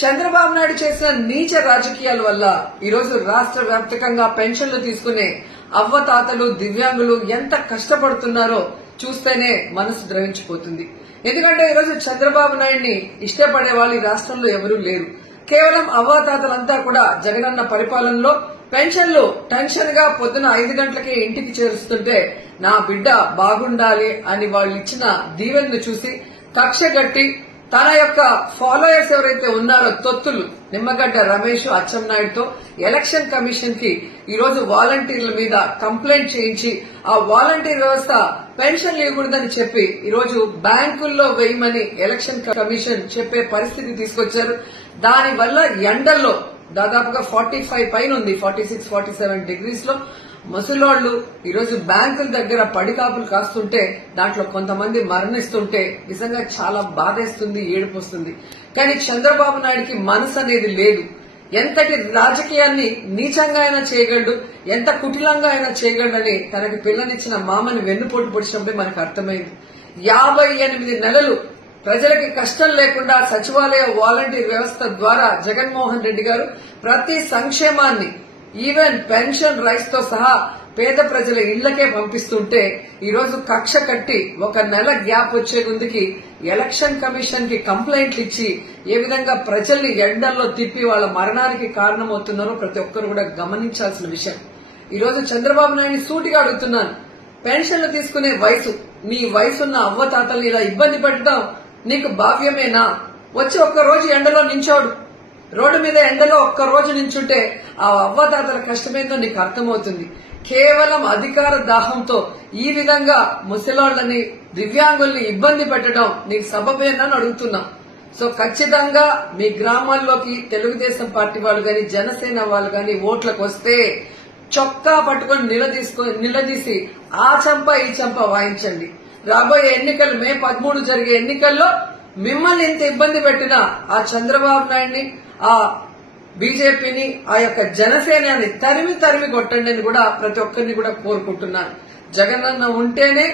చంద్రబాబు నాయుడు చేసిన నీచ రాజకీయాల వల్ల ఈరోజు రాష్ట్ర వ్యాప్తంగా పెన్షన్లు తీసుకునే అవ్వతాతలు దివ్యాంగులు ఎంత కష్టపడుతున్నారో చూస్తేనే మనసు ద్రవించిపోతుంది. ఎందుకంటే ఈరోజు చంద్రబాబు నాయుడిని ఇష్టపడే వాళ్ళు ఈ రాష్ట్రంలో ఎవరూ లేరు. కేవలం అవ్వాతాతలంతా కూడా జగనన్న పరిపాలనలో పెన్షన్లు టెన్షన్ గా పొద్దున 5 గంటలకే ఇంటికి చేరుస్తుంటే నా బిడ్డ బాగుండాలి అని వాళ్ళు ఇచ్చిన దీవెనను చూసి కక్షగట్టి తన యొక్క ఫాలోయర్స్ ఎవరైతే ఉన్నారో తొత్తులు నిమ్మగడ్డ రమేష్ అచ్చెన్నాయుడుతో ఎలక్షన్ కమిషన్ కి ఈరోజు వాలంటీర్ల మీద కంప్లైంట్ చేయించి ఆ వాలంటీర్ వ్యవస్థ పెన్షన్లు ఇవ్వకూడదని చెప్పి ఈరోజు బ్యాంకుల్లో వేయమని ఎలక్షన్ కమిషన్ చెప్పే పరిస్థితి తీసుకొచ్చారు. దానివల్ల ఎండల్లో దాదాపుగా 45 పైన ఉంది, 46, 47 డిగ్రీస్ లో ముసలోళ్లు ఈరోజు బ్యాంకుల దగ్గర పడికాపులు కాస్తుంటే దాంట్లో కొంతమంది మరణిస్తుంటే నిజంగా చాలా బాధేస్తుంది, ఏడుపు వస్తుంది. కానీ చంద్రబాబు నాయుడికి మనసు అనేది లేదు. ఎంతటి రాజకీయాన్ని నీచంగా అయినా చేయగలడు, ఎంత కుటిలంగా అయినా చేయగలడని తనకి పిల్లనిచ్చిన మామని వెన్నుపోటు పొడిచినప్పుడే మనకు అర్థమైంది. 58 నెలలు ప్రజలకి కష్టం లేకుండా సచివాలయ వాలంటీర్ వ్యవస్థ ద్వారా జగన్మోహన్ రెడ్డి గారు ప్రతి సంక్షేమాన్ని ఈవెన్ పెన్షన్ రైస్ తో సహా పేద ప్రజల ఇళ్లకే పంపిస్తుంటే ఈరోజు కక్ష కట్టి 1 నెల గ్యాప్ వచ్చే ముందుకి ఎలక్షన్ కమిషన్ కి కంప్లైంట్లు ఇచ్చి ఏ విధంగా ప్రజల్ని ఎండల్లో తిప్పి వాళ్ళ మరణానికి కారణమవుతున్నారో ప్రతి ఒక్కరు కూడా గమనించాల్సిన విషయం. ఈరోజు చంద్రబాబు నాయుడిని సూటిగా అడుగుతున్నాను, పెన్షన్లు తీసుకునే వయసు, నీ వయసున్న అవ్వతాతల్ని ఇలా ఇబ్బంది పెట్టడం నీకు భావ్యమేనా? వచ్చి 1 రోజు ఎండలో నించోడు, రోడ్డు మీద ఎండలో 1 రోజు నించుంటే ఆ అవ్వదాతల కష్టమేందో నీకు అర్థమవుతుంది. కేవలం అధికార దాహంతో ఈ విధంగా ముసలాళ్లని దివ్యాంగుల్ని ఇబ్బంది పెట్టడం నీకు సబబేనని అడుగుతున్నాం. సో ఖచ్చితంగా మీ గ్రామాల్లోకి తెలుగుదేశం పార్టీ వాళ్ళు గాని జనసేన వాళ్ళు గాని ఓట్లకు వస్తే చొక్కా పట్టుకుని నిలదీసి ఆ చంప ఈ చంప వాయించండి. రాబోయే ఎన్నికలు మే 13 జరిగే ఎన్నికల్లో మిమ్మల్ని ఇంత ఇబ్బంది పెట్టిన ఆ చంద్రబాబు నాయుడిని, ఆ బీజేపీని, ఆ యొక్క జనసేనని తరిమి కొట్టండి అని కూడా ప్రతి ఒక్కరిని కూడా కోరుకుంటున్నాను. జగనన్న ఉంటేనే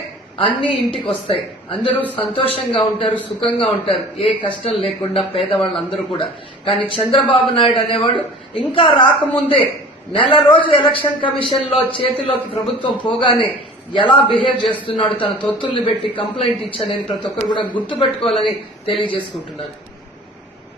అన్ని ఇంటికి వస్తాయి, అందరూ సంతోషంగా ఉంటారు, సుఖంగా ఉంటారు, ఏ కష్టం లేకుండా పేదవాళ్ళందరూ కూడా. కానీ చంద్రబాబు నాయుడు అనేవాడు ఇంకా రాకముందే నెల రోజు ఎలక్షన్ కమిషన్ లో చేతిలోకి ప్రభుత్వం పోగానే ఎలా బిహేవ్ చేస్తున్నాడు, తన తొత్తుల్ని పెట్టి కంప్లైంట్ ఇచ్చనేది ప్రతి ఒక్కరు కూడా గుర్తుపెట్టుకోవాలని తెలియజేసుకుంటున్నాను.